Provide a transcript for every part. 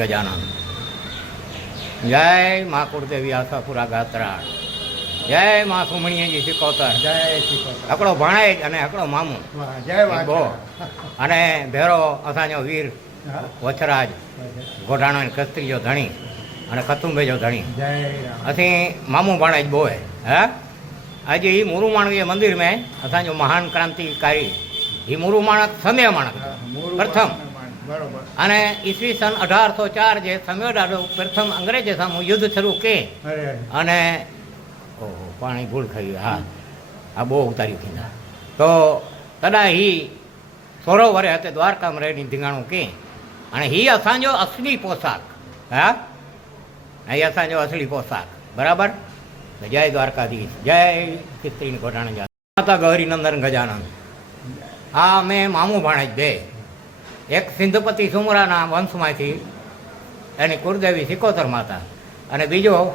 ગજાનન ગજાનન જય મા કુળદેવી આશાપુરા ગાત્રાળ. જય મા સુમણીજી શિકોતર જય હકડો ભણાય અને હકડો મામો. જય બો અને ભેરો અસાંજો વીર વછરાજ ગોઢાણો કસ્ત્રીજો ધણી અને કતુંબેજો ધણી. અસી મામો ભણાય બો હે. આજે એ મુરુ માણવીય મંદિર મેં અસાંજો મહાન ક્રાંતિકારી. એ મુરુ માણક સમે માણક પ્રથમ. અને ઈસવીસન અઢારસો ચાર જે સમ્યોડાનું પ્રથમ અંગ્રેજો સામે યુદ્ધ શરૂ કે. અને ઓહો પાણી ભૂલ થયું હા આ બહુ ઉતાર્યું કીધા. તો તદા હી સરોવરે હતે દ્વારકામાં રહીને ધીંગાણું કે. અને હી અસાંજો અસલી પોશાક. હા? અહીં અસાંજો અસલી પોશાક. બરાબર? જય દ્વારકાધીશ. જય ખિસ્ત્રીની કોટાણી માતા ગૌરી નંદન ગજાનંદ હા મેં મામું ભાણે જ બે. એક સિંધુપતિ સુમરાના વંશમાંથી એની કુળદેવી સિકોતર માતા અને બીજો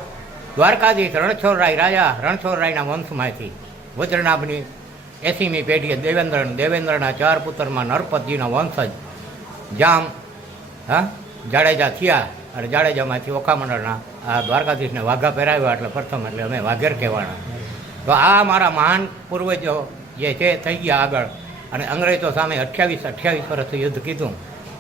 દ્વારકાધીશ રણછોડરાય રાજા રણછોડરાયના વંશમાંથી વજ્રનાભની એસીમી પેઢીએ દેવેન્દ્ર દેવેન્દ્રના ચાર પુત્રમાં નરપતજીનો વંશજ જામ, હા, જાડેજા થયા અને જાડેજામાંથી ઓખામંડળના આ દ્વારકાધીશને વાઘા પહેરાવ્યા એટલે પ્રથમ એટલે અમે વાઘેર કહેવાના. તો આ મારા મહાન પૂર્વજો જે છે, થઈ ગયા આગળ. અને અંગ્રેજો સામે અઠ્યાવીસ અઠ્યાવીસ વર્ષથી યુદ્ધ કીધું.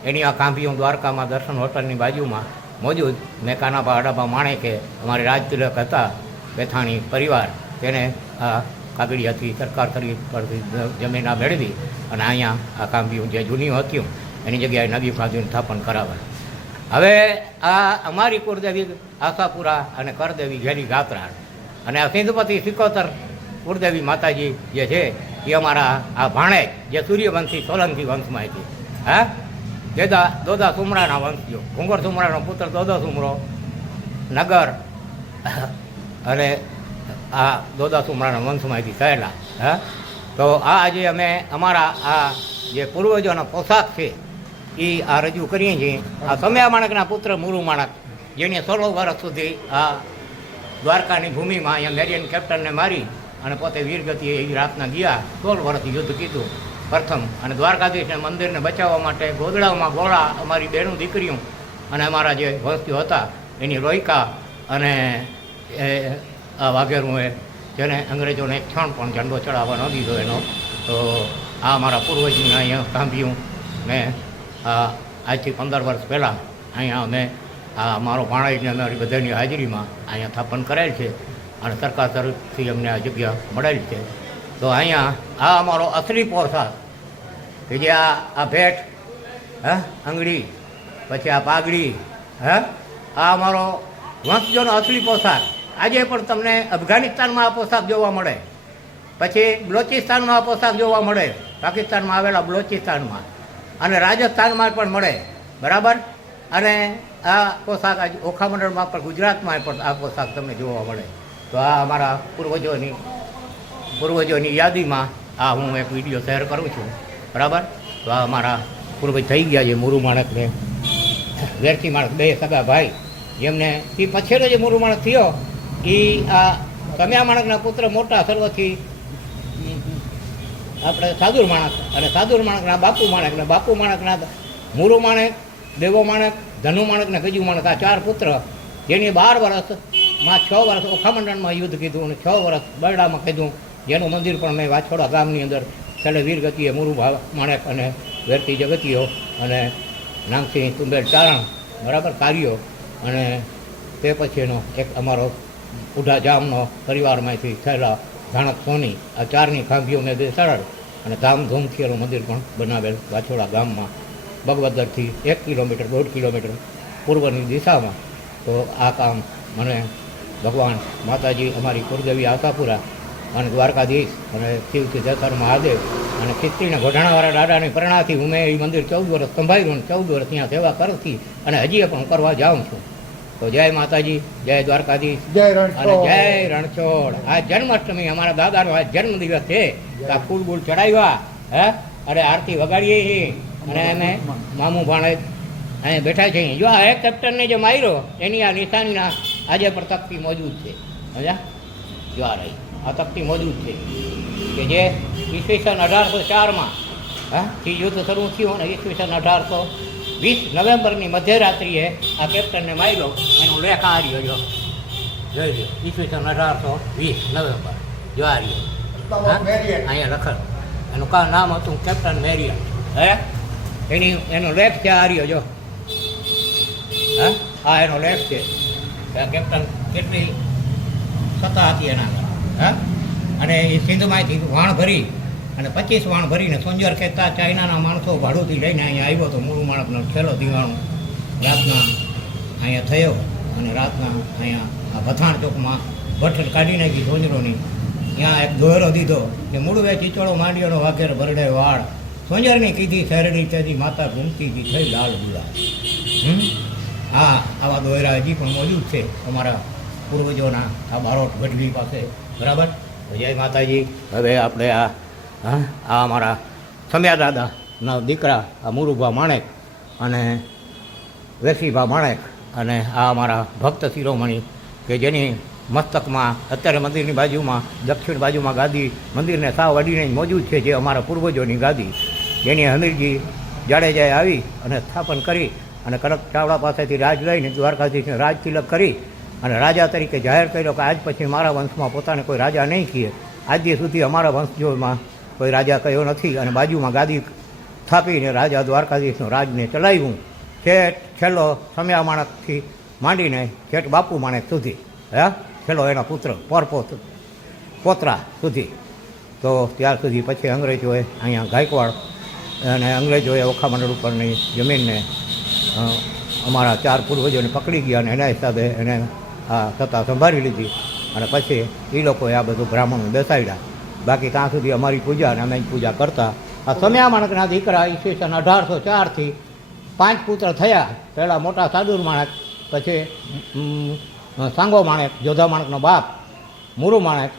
એની આ કાંભીઓ દ્વારકામાં દર્શન હોટલની બાજુમાં મોજૂદ મેં કાનાબા અડાબા માણેકે અમારી રાજતિલક હતા, બેથાણી પરિવાર. તેને આ કાગડી હતી સરકાર તરી પરથી જમીન મેળવી અને અહીંયા આ કાંભીઓ જે જૂની હતી એની જગ્યાએ નવી કાંધીનું સ્થાપન કરાવે હવે આ અમારી કુળદેવી આશાપુરા અને કરદેવી ઘેરી ગાત્રા અને આ સિંધપતિ સિકોતર કુળદેવી માતાજી જે છે એ અમારા આ ભાણેજ, જે સૂર્યવંશી સોલંકી વંશમાં હતી. હા? દેદા દોદા સુમરાના વંશીઓ ઘુંગર સુમરાનો પુત્ર દોદા સુમરો. નગર. અને આ દોદા સુમરાના વંશમાંથી થયેલા. હા? તો આ આજે અમે અમારા આ જે પૂર્વજોનો પોશાક છે એ આ રજૂ કરીએ છીએ. આ સમયા માણકના પુત્ર મુરુ માણક જેને સોળ વર્ષ સુધી આ દ્વારકાની ભૂમિમાં અહીંયા મેરિયન કેપ્ટનને મારી અને પોતે વીરગતિએ એ રાતના ગયા, સોળ વર્ષ યુદ્ધ કીધું. પ્રથમ અને દ્વારકાધીશને મંદિરને બચાવવા માટે ગોદડાઓમાં ગોળા અમારી બહેનું દીકરીઓ અને અમારા જે વંશીઓ હતા, એની રોયકા અને એ, આ એ, જેને અંગ્રેજોને ક્ષણ પણ ઝંડો ચડાવવા ન દીધો એનો. તો આ મારા પૂર્વજને અહીંયા સાંભળ્યું. મેં આજથી પંદર વર્ષ પહેલાં અહીંયા અમે આ મારો ભાણાઈને અમારી બધાની હાજરીમાં અહીંયા સ્થાપન કરેલ છે. અને સરકાર તરફથી અમને આ જગ્યા મળેલ છે. તો અહીંયા આ અમારો અસલી પોશાક કે જે આ આ ભેટ, હા, આંગળી, પછી આ પાઘડી, હા, આ અમારો વંશજોનો અસલી પોશાક આજે પણ તમને અફઘાનિસ્તાનમાં આ પોશાક જોવા મળે. પછી બલોચિસ્તાનમાં આ પોશાક જોવા મળે. પાકિસ્તાનમાં આવેલા બલોચિસ્તાનમાં. અને રાજસ્થાનમાં પણ મળે. બરાબર? અને આ પોશાક આજ ઓખા મંડળમાં પણ ગુજરાતમાં પણ આ પોશાક તમને જોવા મળે. તો આ અમારા પૂર્વજોની પૂર્વજોની યાદીમાં આ હું એક વીડિયો શેર કરું છું. બરાબર? તો આ અમારા પૂર્વજ થઈ ગયા છે, મુરુ માણકને વેરથી માણસ, બે સગા ભાઈ. જેમને એ પછેડો જે મુરુ માણસ થયો એ આ કમ્યા માણકના પુત્ર મોટા સર્વથી આપણે સાદુર માણક અને સાદુર માણકના બાપુ માણક ને બાપુ માણકના મુરુ માણક દેવો માણક ધનુ માણક ને ગજુ માણક આ ચાર પુત્ર, જેની બાર વર્ષમાં છ વર્ષ ઓખામંડળમાં યુદ્ધ કીધું અને છ વર્ષ બરડામાં કીધું. જેનું મંદિર પણ મેં વાછોડા ગામની અંદર છેલ્લે વીરગતિએ મુરુ ભાવ માણેક અને વેરતી જગતીઓ અને નામસિંહ તુંબેર ચારણ બરાબર કાર્યો અને તે પછીનો એક અમારો ઉઢા જામનો પરિવારમાંથી થયેલા ધાણક સોની, આ ચારની ખાંભીઓને સરળ અને ધામધૂમથી એનું મંદિર પણ બનાવેલ વાછોડા ગામમાં. બગવદરથી એક કિલોમીટર, દોઢ કિલોમીટર પૂર્વની દિશામાં. તો આ કામ મને ભગવાન માતાજી અમારી કુળદેવી આશાપુરા અને દ્વારકાધીશ અને શિવ સિદ્ધેશ્વર મહાદેવ અને ખિસ્ત્રીના ઘોડાણાવાળા દાદાની પ્રેરણાથી હું મેં એ મંદિર ચૌદ વર્ષ સંભાળ્યું અને ચૌદ વર્ષ ત્યાં સેવા કરતી અને હજી પણ કરવા જાઉં છું. તો જય માતાજી જય દ્વારકાધીશ. જય અને જય રણછોડ. આ જન્માષ્ટમી અમારા દાદાનો આ જન્મ દિવસ છે આ ફૂલ બૂલ ચડાવ્યા હે? અરે આરતી વગાડીએ છીએ. અને અમે મામું ભાણે અહીંયા બેઠા છીએ. જો આ એક કેપ્ટનને જે માર્યો એની આ નિશાનીના આજે પણ તકતી મોજૂદ છે. સમજા જો આ રહી. આ તકતી મોજૂદ છે. કે જે ઈસવીસન અઢારસો ચારમાં હા થી યુદ્ધ શરૂ થયું અને ઈસવીસન અઢારસો વીસ નવેમ્બરની મધ્યરાત્રિએ આ કેપ્ટનને માર્યો એનો લેખ આ રહ્યો. જો જોઈ લો ઈસવીસન અઢારસો વીસ નવેમ્બર. જો આ રહ્યો. અહીંયા લખેલ. એનું કા નામ હતું? કેપ્ટન મેરિયન હે? એની એનો લેખ છે આ રહ્યો? જો. હા? આ એનો લેખ છે. કેપ્ટન કેટલી સત્તા હતી એના હા? અને એ સિંધમાંથી વાણ ભરી અને પચીસ વાણ ભરીને સોંજર કહેતા ચાઇનાના માણસો ભાડુંથી લઈને અહીંયા આવ્યો હતો મૂળ માણસનો છેલ્લો દિવાણો રાતના અહીંયા થયો અને રાતના અહીંયા આ ભથાણ ચોકમાં ભઠ્ઠ કાઢી નાખી સોંજરોની. ત્યાં એક દોહેરો દીધો કે મૂળવે ચીચોળો માંડિયોનો વાઘેર, બરડે વાળ. સોંજરની કીધી, શેરડી તેજી, માતા ઘૂમતી થઈ લાલ ગુલા? હા આવા દોયરા હજી પણ મોજૂદ છે અમારા પૂર્વજોના આ બારોટ ગઢવી પાસે. બરાબર? જય માતાજી. હવે આપણે આ, હા, આ અમારા સમ્યા દાદાના દીકરા, આ મુરુભા માણેક અને વેસીભા માણેક અને આ અમારા ભક્ત શિરોમણી કે જેની મસ્તકમાં, અત્યારે મંદિરની બાજુમાં, દક્ષિણ બાજુમાં ગાદી, મંદિરને સાવ અડીને મોજૂદ છે જે અમારા પૂર્વજોની ગાદી. જેની હમીરજી જાડેજાએ આવી અને સ્થાપન કરી અને કનક ચાવડા પાસેથી રાજ લઈને દ્વારકાધીશને રાજ તિલક કરી અને રાજા તરીકે જાહેર કર્યો કે આજ પછી મારા વંશમાં પોતાને કોઈ રાજા નહીં કીએ. આજે સુધી અમારા વંશજોમાં કોઈ રાજા કયો નથી અને બાજુમાં ગાદી સ્થાપીને રાજા દ્વારકાધીશનું રાજને ચલાવ્યું. છેટ, છેલ્લો સમયા માણકથી માંડીને છેટ બાપુ માણેક સુધી, હા? છેલ્લો એના પુત્ર, પરપોત, પોતરા સુધી. તો ત્યાર સુધી પછી અંગ્રેજોએ અહીંયા ગાયકવાડ અને અંગ્રેજોએ ઓખા મંડળ ઉપરની જમીનને અમારા ચાર પૂર્વજોને પકડી ગયા અને એના હિસાબે એને આ સત્તા સંભાળી લીધી. અને પછી એ લોકોએ આ બધું બ્રાહ્મણો બેસાડ્યા. બાકી ત્યાં સુધી અમારી પૂજા અને અમે પૂજા કરતા. આ સમયા માણકના દીકરા ઈસવીસન અઢારસો ચારથી પાંચ પુત્ર થયા. પહેલાં મોટા સાદુર માણક પછી સાંગો માણેક જોધા માણકનો બાપ, મુરુ માણેક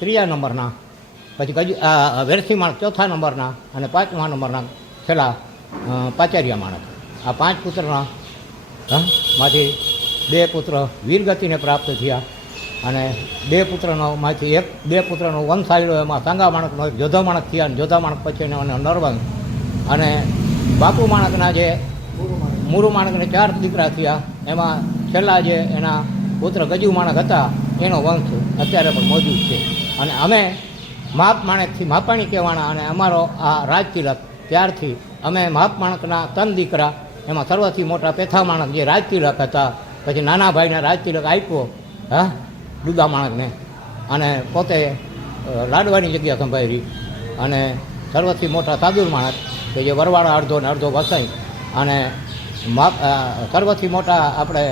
ત્રીજા નંબરના, પછી ગજ વેરસી માણક ચોથા નંબરના અને પાંચમા નંબરના છેલ્લા પાચાર્યા માણક આ પાંચ પુત્રના માંથી બે પુત્ર વીરગતિને પ્રાપ્ત થયા અને બે પુત્રનો માંથી એક, બે પુત્રનો વંશ આવ્યો એમાં સાંગા માણકનો એક, જોધા માણક થયા અને જોધા માણક પછી એને નરવંશ. અને બાપુ માણકના જે મુરુ માણકને ચાર દીકરા થયા, એમાં છેલ્લા જે એના પુત્ર ગજુ માણક હતા, એનો વંશ અત્યારે પણ મોજૂદ છે. અને અમે માપ માણકથી માપાણી કહેવાના અને અમારો આ રાજ તિલક ત્યારથી અમે માપ માણકના ત્રણ દીકરા એમાં સર્વથી મોટા પેથા માણક જે રાજ તિલક હતા, પછી નાના ભાઈને રાજ તિલક આપ્યો, હા, દુદા માણકને અને પોતે લાડવાની જગ્યા સંભાળી અને સર્વથી મોટા સાદુર માણસ, કે જે વરવાળા અડધો ને અડધો વસાઈ. અને સર્વથી મોટા આપણે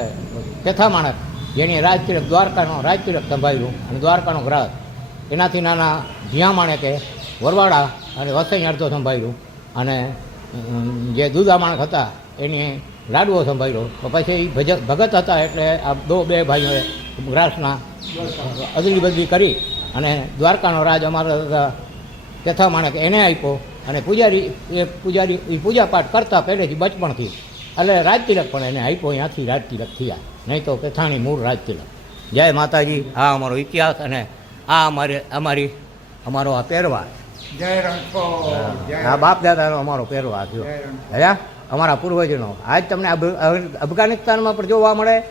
પેથા માણસ જેની રાજતિલક, દ્વારકાનો રાજતિલક સંભાળ્યું અને દ્વારકાનો ગ્રાહક એનાથી નાના જ્યાં માણેકે વરવાડા અને વસઈ અડધો સંભાળ્યું. અને જે દુધા માણસ હતા એની લાડવો સંભાળ્યો. તો પછી એ ભજ ભગત હતા એટલે આ દો બે ભાઈઓએ ગ્રાસના અદલી બદલી કરી અને દ્વારકાનો રાજ અમારા તથા માણેક એને આપ્યો અને પૂજારી એ પૂજારી એ પૂજાપાઠ કરતા પહેલેથી બચપણથી એટલે રાજતિલક પણ એને આપ્યો અહીંયાથી રાજતિલક થયા. નહીં તો કથાણી મૂળ રાજતિલક જય માતાજી આ અમારો ઇતિહાસ અને આ અમારે અમારી અમારો આ પહેરવા. જય આ બાપ દાદાનો અમારો પહેરવા થયો. હયા? અમારા પૂર્વજોનો. આજ તમને અફ- અફ- અફઘાનિસ્તાનમાં પણ જોવા મળે,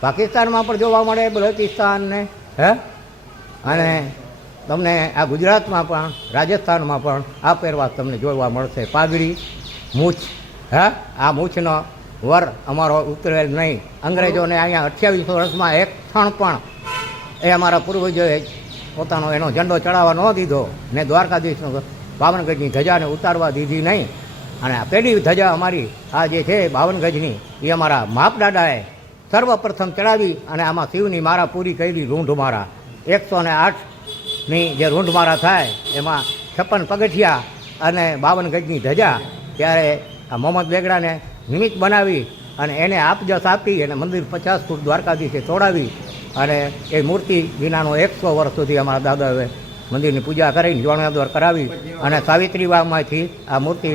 પાકિસ્તાનમાં પણ જોવા મળે, બલોચિસ્તાનને, હે? અને તમને આ ગુજરાતમાં પણ, રાજસ્થાનમાં પણ આ પહેરવા તમને જોવા મળશે. પાઘડી, મૂછ, હે? આ મૂછનો વર અમારો ઉતરેલ નહીં. અંગ્રેજોને અહીંયા અઠ્યાવીસ વર્ષમાં એક ક્ષણ પણ એ અમારા પૂર્વજોએ પોતાનો એનો ઝંડો ચડાવવા ન દીધો ને દ્વારકાધીશનો પાવનગઢની ધજાને ઉતારવા દીધી નહીં. અને આ પહેલી ધજા અમારી, આ જે છે બાવનગઢની એ અમારા માપ દાદાએ સર્વપ્રથમ ચડાવી અને આમાં શિવની મારા પૂરી કરેલી રૂંઢ મારા. એકસો ને આઠની જે રૂંઢ મારા થાય, એમાં છપ્પન પગથિયા અને બાવન ગજની ધજા, ત્યારે આ મોહમ્મદ બેગડાને નિમિત્ત બનાવી અને એને આપજસ આપી અને મંદિર પચાસ ફૂટ દ્વારકાધીશે તોડાવી અને એ મૂર્તિ વિનાનો એકસો વર્ષ સુધી અમારા દાદાએ મંદિરની પૂજા કરીને જીવાણોદ્વાર કરાવી અને સાવિત્રી વાવમાંથી આ મૂર્તિ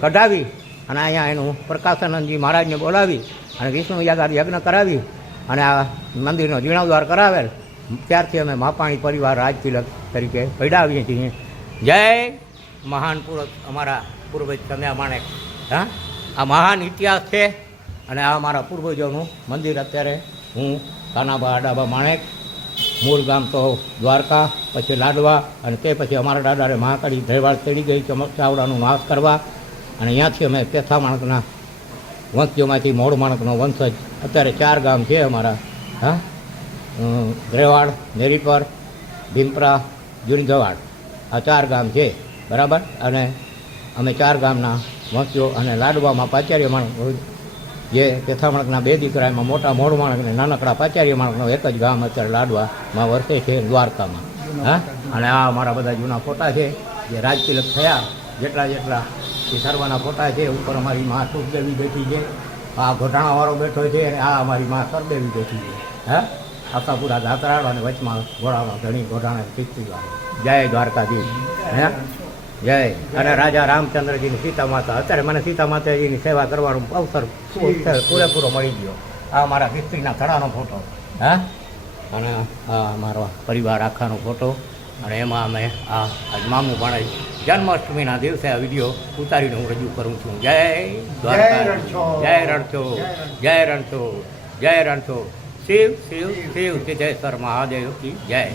કઢાવી અને અહીંયા એનું પ્રકાશાનંદજી મહારાજને બોલાવી અને વિષ્ણુ યાગાર યજ્ઞ કરાવી અને આ મંદિરનો જીર્ણોદ્વાર કરાવેલ. ત્યારથી અમે માપાણી પરિવાર રાજતિલક તરીકે પડાવીએ છીએ. જય મહાન પુરુષ અમારા પૂર્વજ કન્યા માણેક હા? આ મહાન ઇતિહાસ છે અને આ અમારા પૂર્વજોનું મંદિર અત્યારે હું કાનાબા આડાબા માણેક મૂળ ગામ તો દ્વારકા, પછી લાડવા અને તે પછી અમારા દાદાને મહાકાળી ધૈવાળ ચડી ગઈ ચાવડાનો નાશ કરવા. અને અહીંયાથી અમે પેથા માણકના વંશજોમાંથી મોડ માણકનો વંશજ. અત્યારે ચાર ગામ છે અમારા. હા? ગ્રેવાડ નેરીપર ભીમપરા જુનગવાડ આ ચાર ગામ છે. બરાબર? અને અમે ચાર ગામના વંશજો અને લાડવામાં પાચાર્ય માણક જે પેથામણકના બે દીકરા મોટા મોડ માણક અને નાનકડા પાચાર્ય માણકનો એક જ ગામ અત્યારે લાડવામાં વર્ષે છે દ્વારકામાં. હા? અને આ અમારા બધા જૂના ફોટા છે, જે રાજતિલક થયા, જેટલા જેટલા એ સર્વના ફોટા છે, ઉપર અમારી મા સુખદેવી બેઠી છે, આ ઘોટાણાવાળો બેઠો છે, અને આ અમારી મા સરદેવી બેઠી છે. હા? આશાપુરા દાતરાળ અને વચમાં ઘોડામાં ઘણી ઘોડાણા શીખતી જય દ્વારકાધીશ. હે? જય. અને રાજા રામચંદ્રજીની સીતા માતા. અત્યારે મને સીતા માતાજીની સેવા કરવાનો અવસર પૂરેપૂરો મળી ગયો. આ મારા મિસ્ત્રીના ઘડાનો ફોટો. હા? અને આ મારો પરિવાર આખાનો ફોટો. અને એમાં અમે આ આજ મામું ભાણે જન્માષ્ટમીના દિવસે આ વીડિયો ઉતારીને હું રજૂ કરું છું. જય દ્વારકા જય રણછો જય રણછો જય રણછો જય શિવ શિવ શિવ સિદ્ધેશ્વર મહાદેવ કી જય.